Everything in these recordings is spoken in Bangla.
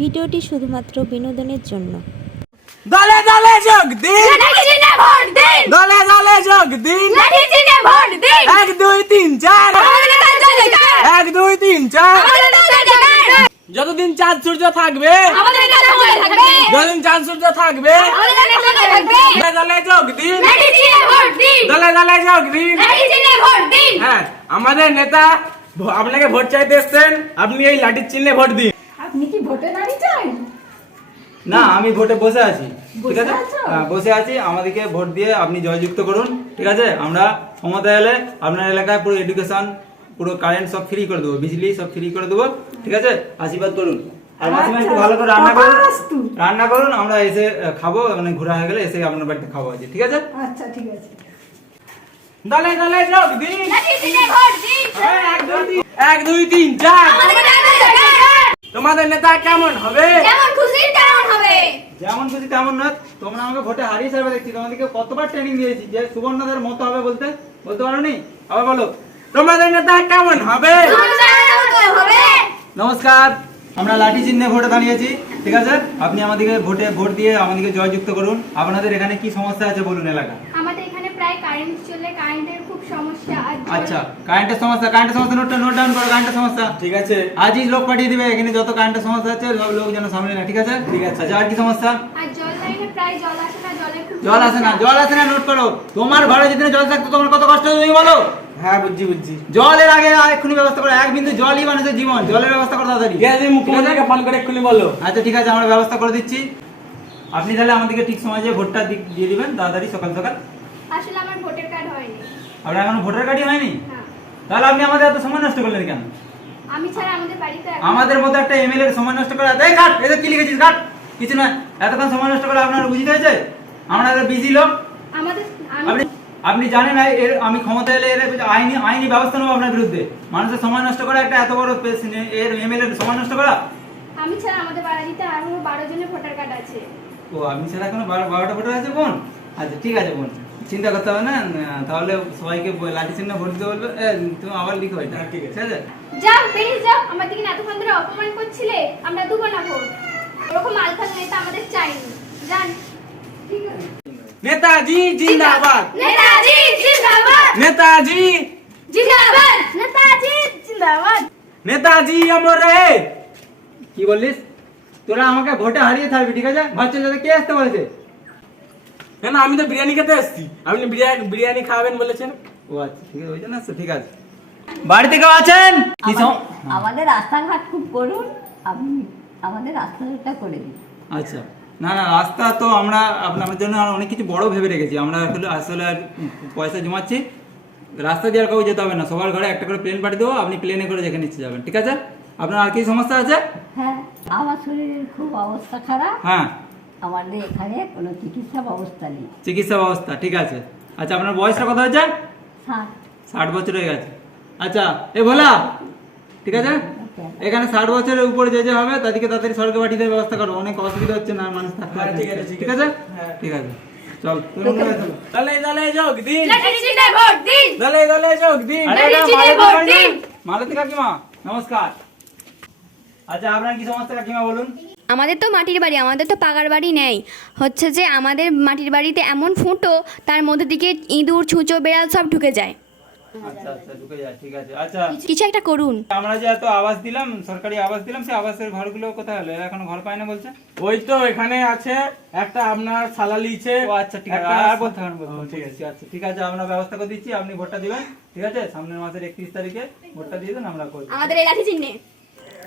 ভিডিওটি শুধুমাত্র বিনোদনের জন্য। দলে দলে যোগ দিন, দলে দলে যোগ দিন, 1 2 3 4, 1 2 3 4। যতদিন চাঁদ সূর্য থাকবে, যতদিন চাঁদ সূর্য থাকবে, দলে দলে যোগ দিন, দলে দলে যোগ দিন। হ্যাঁ, আমাদের নেতা আপনাকে ভোট চাইতে এসছেন, আপনি এই লাঠির চিহ্নে ভোট দিন। আপনি কি ভোটে দাঁড়িয়ে চান? না, আমি ভোটে বসে আছি। ঠিক আছে, বসে আছি। আমাদেরকে ভোট দিয়ে আপনি জয়যুক্ত করুন। ঠিক আছে, আমরা ক্ষমতায় এলে আপনার এলাকায় পুরো এডুকেশন, পুরো কারেন্ট সব ফ্রি করে দেবো, বিজলি সব ফ্রি করে দেবো। ঠিক আছে, আশীর্বাদ করুন। আর মাসিমা একটু ভালো করে রান্না করুন, রান্না করুন। আমরা এসে খাবো, মানে ঘোরা হয়ে গেলে এসে আপনার বাড়িতে খাবো আছে। ঠিক আছে, আচ্ছা ঠিক আছে। দলে দলে যোগ দিন, 1 2 3 4। তোমাদের নেতা কেমন হবে? যেমন খুশি তেমন না। তোমরা আমাকে ভোটে হারিয়ে সারবে দেখছি। তোমাদেরকে কতবার ট্রেনিং দিয়েছি যে সুবর্ণদের মতো হবে, বলতে পারোনি? আবার বলো, তোমাদের নেতা কেমন হবে? নমস্কার, আমরা লাঠি চিহ্নে ভোটে দাঁড়িয়েছি। ঠিক আছে, আপনি আমাদেরকে ভোট দিয়ে আমাদেরকে জয়যুক্ত করুন। আপনাদের এখানে কি সমস্যা আছে বলুন এলাকা? আমাদের এখানে প্রায় কারেন্ট চলে, কারেন্টের খুব সমস্যা। আচ্ছা, কারেন্টের সমস্যা নোট ডাউন করো। কারেন্টের সমস্যা, ঠিক আছে, আজই লোক পাঠিয়ে দিবে এখানে যত কারেন্টের সমস্যা আছে, সব লোক যেন সামনে না। ঠিক আছে, ঠিক আছে। আচ্ছা, আর কি সমস্যা? আর জল লাইনে প্রায় জল আসে না, জল আসে না, নোট করো। তোমার ঘরে যদি জল থাকতো তোমার কত কষ্ট হতো তুমি বলো? হ্যাঁ বুঝছি। জলের আগে এক্ষুনি ব্যবস্থা করো। 1 বিন্দু জলই মানুষের জীবন। জলের ব্যবস্থা করো তাড়াতাড়ি। মুখ্যমন্ত্রীকে ফোন করে এক্ষুনি বলো। আচ্ছা ঠিক আছে, আমরা ব্যবস্থা করে দিচ্ছি। আপনি তাহলে আমাদেরকে ঠিক সময় যে ভোটটা দিয়ে দিবেন, তাড়াতাড়ি সকাল সকাল। আসলে আমার ভোটার কার্ড হয়নি। আপনার এখনো ভোটার কার্ডই হয়নি? না। তাহলে আপনি আমাদের এত সময় নষ্ট করলেন কেন? আমি ছাড়া আমাদের বাড়িতে আমাদের মতো একটা এমএলএ এর সময় নষ্ট করা, এই কাট, এদের কি লিখেছিস কাট, কিছু না। এতক্ষণ সময় নষ্ট করে আপনার উচিত হয়েছে? আমরা এত বিজি লোক। আমাদের আপনি জানেন না এর আমি ক্ষমতা এলে এর আইনি ব্যবস্থা নেবো আপনার বিরুদ্ধে। মানুষের সময় নষ্ট করা, একটা এত বড় এর এমএলএ এর সময় নষ্ট করা। আমি ছাড়া আমাদের বাড়িতে আরো 12 জনের ভোটার কার্ড আছে। ও, আপনি ছাড়া এখনো 12টা ভোটার আছে বোন? আচ্ছা ঠিক আছে বোন, চিন্তা করতে হবে না। তাহলে সবাইকে লাঠি চিহ্নে ভোট দিতে বলবে। তুমি আবার লিখো এটা। ঠিক আছে, যাও বেরিয়ে যাও। আমার দিকে এতক্ষণ ধরে অপমান করছিলে, আমরা দেবো না ভোট। ওরকম আলখাল নেতা আমাদের চাইনি, জান। ঠিক আছে। নেতাজি জিন্দাবাদ, নেতাজি জিন্দাবাদ, নেতাজি জিন্দাবাদ, নেতাজি জিন্দাবাদ। নেতাজি অমর রহে। কি বললিস? তোরা আমাকে ভোটে হারিয়ে থাকবি। ঠিক আছে, ঘর চলে যেতে কে আসতে বলেছে? কেন, আমি তো বিরিয়ানি খেতে এসেছি। আপনি বিরিয়ানি খাবেন বলেছেন। ও আচ্ছা ঠিক আছে, ওই জন্য আসছে। ঠিক আছে, বাড়িতে কেউ আছেন? আমাদের রাস্তাঘাট খুব করুন, আপনি আমাদের রাস্তাঘাটটা করে দিন। আচ্ছা, না রাস্তা তো আমরা আপনার জন্য অনেক কিছু বড় ভেবে রেখেছি। আমরা আসলে আর পয়সা জমাচ্ছি। রাস্তা দিয়ে আর কাউ যেতে হবে না, সবার ঘরে একটা করে প্লেন পাঠিয়ে দেবো, আপনি প্লেনে করে যেখানে ইচ্ছে যাবেন। ঠিক আছে, আপনার আর কি সমস্যা আছে? হ্যাঁ, আমার শরীরের খুব অবস্থা খারাপ। হ্যাঁ, আমাদের এখানে কোনো চিকিৎসা ব্যবস্থা নেই। চিকিৎসা ব্যবস্থা, ঠিক আছে। আচ্ছা, আপনার বয়সটা কত হয়েছে? 60 বছর হয়ে গেছে। আচ্ছা, এ ভোলা, ঠিক আছে, এখানে 60 বছরের উপরে যে হবে তাদেরকে তাড়াতাড়ি সরকার পাঠিয়ে দেওয়ার ব্যবস্থা করো। অনেক অসুবিধা হচ্ছে না, মানুষ থাকতে। ঠিক আছে, ঠিক আছে, ঠিক আছে, চল। দলে দলে যোগ দিন, লাঠি চিহ্নে ভোট দিন, দলে দলে যোগ দিন। মালতী কাকিমা নমস্কার। আচ্ছা, আপনার কি সমস্যা কাকিমা বলুন? আমাদের তো মাটির বাড়ি, আমাদের তো পাকার বাড়ি নেই। হচ্ছে যে আমাদের মাটির বাড়িতে এমন ফুটো, তার মধ্যে দিকে ইঁদুর, ছুঁচো, বেড়াল সব ঢুকে যায়। আচ্ছা ঢুকে যায়, ঠিক আছে। আচ্ছা, কিছু একটা করুন। আমরা যে এত আবাস দিলাম, সরকারি আবাস দিলাম, সেই আবাসের ঘরগুলো কোথায় হলো? এরা এখনো ঘর পায় না বলছে। ওই তো এখানে আছে একটা, আপনার সালা লিছে। ও আচ্ছা ঠিক আছে, আর বলতে হবে না। ঠিক আছে, আচ্ছা ঠিক আছে, আমরা ব্যবস্থা করে দিচ্ছি। আপনি ভোটটা দিবেন। ঠিক আছে, সামনের মাসের 31 তারিখে ভোটটা দিয়ে দেন, আমরা করব। আমাদের এই লাঠি চিহ্নে।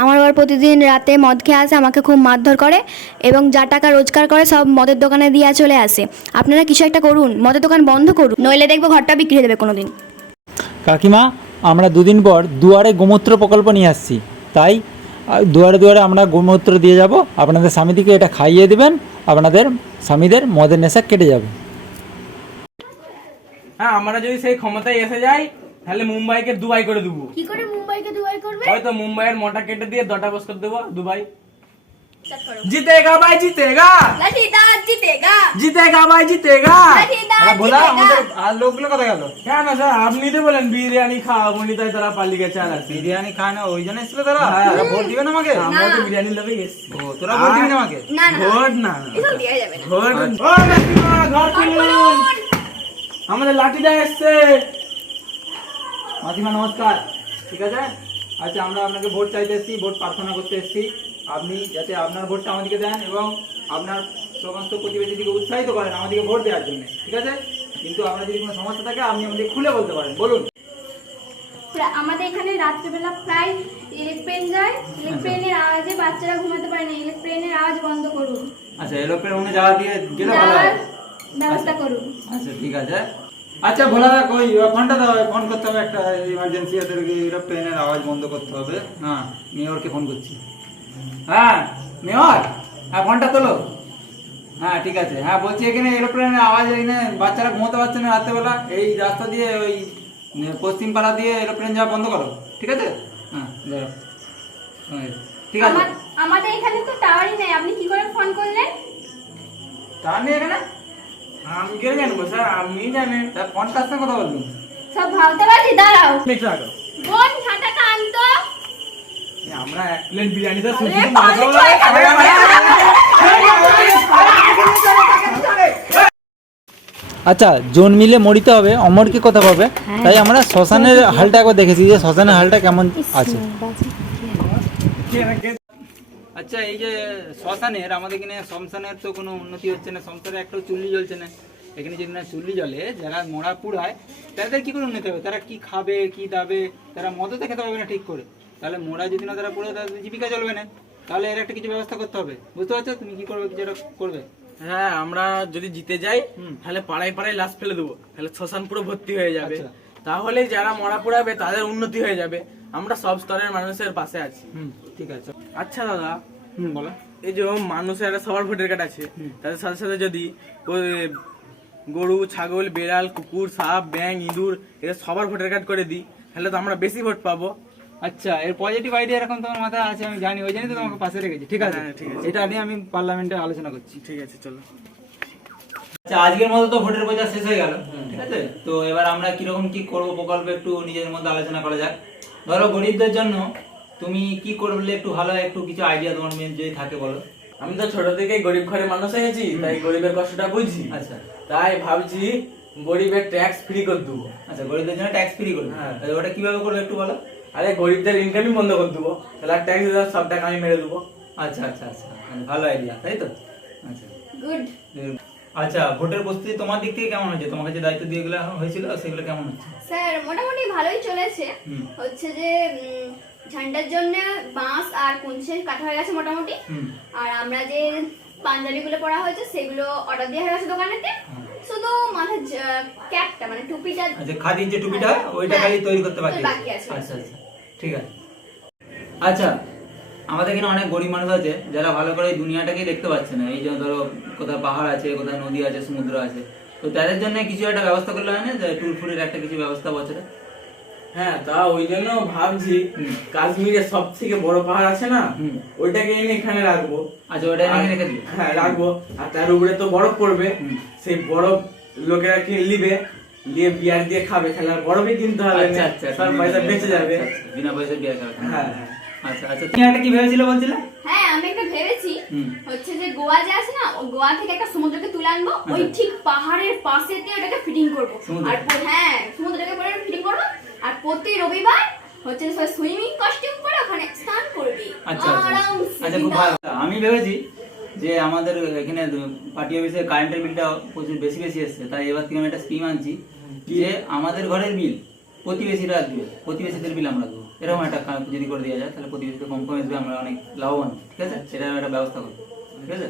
আমার বাবার প্রতিদিন রাতে মদ খেয়ে আসে, আমাকে খুব মারধর করে এবং যা টাকা রোজগার করে সব মদের দোকানে দিয়ে চলে আসে। আপনারা কিছু একটা করুন, মদের দোকান বন্ধ করুন, নইলে দেখবো ঘরটা বিক্রি হয়ে দেবে কোনোদিন। কাকিমা, আমরা দুদিন পর দুয়ারে গোমূত্র প্রকল্প নিয়ে আসছি, তাই দুয়ারে দুয়ারে আমরা গোমূত্র দিয়ে যাব। আপনাদের স্বামীদিকে এটা খাইয়ে দেবেন, আপনাদের স্বামীদের মদের নেশা কেটে যাবে। হ্যাঁ, আমরা যদি সেই ক্ষমতায় এসে যাই তাহলে মুম্বাইকে দুবাই করে দেবো। কি করে মুম্বাইকে দুবাই করবে? হয়তো মুম্বাইয়ের মোটা কেটে দিয়ে 10টা বস করে দেবো দুবাই। स्टार्ट करो। जीतेगा भाई जीतेगा, लाठीदार जीतेगा, जीतेगा भाई जीतेगा। लाठीदार বলা जीतेगा। আমাদের আর লোকগুলো কথা গেল কেন স্যার আপনি তো বলেন বিরিয়ানি খাওয়াবো নি, তাই তারা পালিয়ে গেছে। আর আসি বিরিয়ানি খায় না ওই জন্য এসেছিল তারা? হ্যাঁ। তারা ভোট দিবে না আমাকে? আমরা তো বিরিয়ানি লোভে গেছি। ও তোরা ভোট দিবি না আমাকে? না না ভোট না, এসব দেওয়া যাবে না। ভোট। ও কাকিমা, ঘর খুলুন, আমাদের লাঠিটা এসছে। মাসিমা নমস্কার। ঠিক আছে, আচ্ছা আমরা আপনাকে ভোট চাইতে এসেছি, ভোট প্রার্থনা করতে এসেছি। আপনি যাতে আপনার ভোটটা আমাদেরকে দেন এবং আপনার সমস্ত প্রতিবেশীদেরকে উৎসাহিত করেন আমাদেরকে ভোট দেওয়ার জন্য, ঠিক আছে? কিন্তু আপনার যদি কোনো সমস্যা থাকে আপনি আমাদের খুলে বলতে পারেন, বলুন। আমাদের এখানে রাত্রেবেলা প্রায় ইলেকট্রেন যায়, ইলেকট্রেনের আওয়াজে বাচ্চারা ঘুমাতে পারে না, ইলেকট্রেনের আওয়াজ বন্ধ করুন, আচ্ছা এরোপ্লেন মনে যাওয়া দিয়ে গেলে ভালো হয়। যাওয়ার ব্যবস্থা করুন। আচ্ছা ঠিক আছে। আচ্ছা ভোলা দা কই ফোনটা দাও, ফোন করতে হবে, একটা ইমার্জেন্সি, ওদেরকে এরোপ্লেনের আওয়াজ বন্ধ করতে হবে। হ্যাঁ মেয়রকে ফোন করছি। হ্যাঁ মেয়র, হ্যাঁ ফোনটা তোলো। হ্যাঁ ঠিক আছে, হ্যাঁ বলছি এখানে এরোপ্লেনের আওয়াজ, এখানে বাচ্চারা ঘুমোতে পারছে না রাত্রেবেলা, এই রাস্তা দিয়ে ওই পশ্চিম পাড়া দিয়ে এরোপ্লেন যাওয়া বন্ধ করো, ঠিক আছে? হ্যাঁ যাও। ঠিক আছে। আমাদের এখানে তো টাওয়ারই নেই, আপনি কি করে ফোন করলেন? তার নেই এখানে? আমি কে জানবো স্যার, আপনি জানেন। তার ফোন কার সঙ্গে কথা বললুম? সব ভাবতে পারছি, দাঁড়াও। মিক্স রাখো। বোন ঝাঁটাটা আনতো। আমরা এক প্লেট বিরিয়ানি তো শুধু আরে, মাংস পানি আচ্ছা জন মিলে মরিতে হবে, অমর কি কথা পাবে, তাই আমরা শ্মশানের হালটা একবার দেখেছি যে শ্মশানের হালটা কেমন আছে। আচ্ছা এই যে শ্মশানের, আমাদের এখানে শ্মশানের তো কোনো উন্নতি হচ্ছে না, শ্মশানে একটাও চুল্লি জ্বলছে না। এখানে যদি না চুল্লি জ্বলে, যারা মরা পুড়ায় তাদের কি করে উন্নতি হবে? তারা কি খাবে, কি দাবে? তারা মদও তো খেতে পারবে না ঠিক করে। তাহলে মোড়া যদি না তারা পুড়ে, তাদের জীবিকা চলবে না। তাহলে এর একটা কিছু ব্যবস্থা করতে হবে, বুঝতে পারছো? তুমি কি করবে, কিছু একটা করবে? হ্যাঁ, আমরা যদি জিতে যাই তাহলে পাড়ায় পাড়ায় লাশ ফেলে দেবো, তাহলে শ্মশান পুরো ভর্তি হয়ে যাবে। আচ্ছা। তাহলে যারা মরা পোড়াবে তাদের উন্নতি হয়ে যাবে। আমরা সব স্তরের মানুষের পাশে আছি। ঠিক আছে। আচ্ছা দাদা, বলো। এই যে মানুষের একটা সবার ভোটার কার্ড আছে, তাদের সাথে সাথে যদি ওই গরু, ছাগল, বেড়াল, কুকুর, সাপ, ব্যাঙ, ইঁদুর এদের সবার ভোটার কার্ড করে দিই, তাহলে তো আমরা বেশি ভোট পাবো। আচ্ছা এর পজিটিভ আইডিয়া এরকম তোমার মাথায় আছে, আমি জানি, ওই জন্যই তো তোমাকে পাশে রেখেছি। ঠিক আছে, হ্যাঁ, ঠিক আছে। এটা নিয়ে আমি পার্লামেন্টে আলোচনা করছি। ঠিক আছে, চলো। আচ্ছা আজকের মতো তো ভোটের প্রচার শেষ হয়ে গেল, ঠিক আছে? তো এবার আমরা কিরকম কি করব প্রকল্প একটু নিজেদের মধ্যে আলোচনা করা যাক। ধরো গরিবদের জন্য তুমি কি করলে একটু ভালো হয়, একটু কিছু আইডিয়া তোমার মেয়ে যদি থাকে বলো। আমি তো ছোট থেকেই গরিব ঘরে মানুষ হয়েছি, তাই গরিবের কষ্টটা বুঝি। আচ্ছা তাই ভাবছি গরিবের ট্যাক্স ফ্রি করে দেবো। আচ্ছা গরিবদের জন্য ট্যাক্স ফ্রি করবে, হ্যাঁ। ওটা কিভাবে করবে একটু বলো। আরে গরিবদের ইনকামই বন্ধ করে দেবো, তাহলে ট্যাক্স সব টাকা আমি মেরে দেবো। আচ্ছা আচ্ছা আচ্ছা, ভালো আইডিয়া, তাই তো? আচ্ছা গুড। আচ্ছা ভোটের প্রস্তুতি তোমার দিক থেকে কেমন হচ্ছে? তোমাকে যে দায়িত্ব দিয়ে গেলা হয়েছিল সেগুলো কেমন হচ্ছে? স্যার মোটামুটি ভালোই চলেছে। হচ্ছে যে ঝান্ডার জন্য বাঁশ আর কুঞ্চে কাটা হয়ে গেছে মোটামুটি। আর আমরা যে পাঞ্জাবিগুলো পরা হয়েছে সেগুলো অর্ডার দেওয়া হয়ে গেছে দোকানেতে। শুধু মাথার ক্যাপটা মানে টুপিটা, আচ্ছা খাদির যে টুপিটা হয় ওইটা খালি তৈরি করতে বাকি আছে। আচ্ছা আচ্ছা ঠিক আছে। আচ্ছা আমাদের এখানে অনেক গরিব মানুষ আছে যারা ভালো করে এই দুনিয়াটাকে দেখতে পাচ্ছে না। এই যে ধরো কোথায় পাহাড় আছে, কোথায় নদী আছে, সমুদ্র আছে, তো তাদের জন্য কিছু একটা ব্যবস্থা করলে হয় না, যে ট্যুর ফুরের একটা কিছু ব্যবস্থা বছরে? হ্যাঁ, তা ওই জন্য ভাবছি কাশ্মীরের সব থেকে বড় পাহাড় আছে না, ওইটাকে এনে এখানে রাখবো। আচ্ছা ওটা এনে রেখে দিই। হ্যাঁ রাখবো, আর তার উপরে তো বরফ পড়বে, সেই বরফ লোকেরা কিনে নিবে, নিয়ে বিয়ার দিয়ে খাবে, তাহলে আর বরফই কিনতে হবে না, সব পয়সা বেঁচে যাবে। বিনা পয়সা বিয়ার খাবে। হ্যাঁ আচ্ছা আচ্ছা, তুমি একটা কি ভেবেছিলে বলছিলে? হ্যাঁ আমি একটা ভেবেছি, হচ্ছে যে গোয়া যে আছে না, ওই গোয়া থেকে একটা সমুদ্রকে তুলে আনবো, ওই ঠিক পাহাড়ের পাশে দিয়ে ওটাকে ফিটিং করবো। আর হ্যাঁ সমুদ্রকে পরে ফিটিং করবো, আর প্রতি রবিবার হচ্ছে সুইমিং কস্টিউম পরে ওখানে স্নান করবি। আচ্ছা আচ্ছা খুব ভালো। আমি ভেবেছি যে আমাদের এখানে পার্টি অফিসে কারেন্টের বিলটা প্রচুর বেশি বেশি এসছে, তাই এবার থেকে আমি একটা স্কিম আনছি যে আমাদের ঘরের বিল প্রতিবেশীরা আসবে, প্রতিবেশীদের বিল আমরা দেবো। এরকম একটা যদি করে দেওয়া যায় তাহলে প্রতিবেশীদের কম কম আসবে, আমরা অনেক লাভবান। ঠিক আছে, সেটা একটা ব্যবস্থা করবো। ঠিক আছে।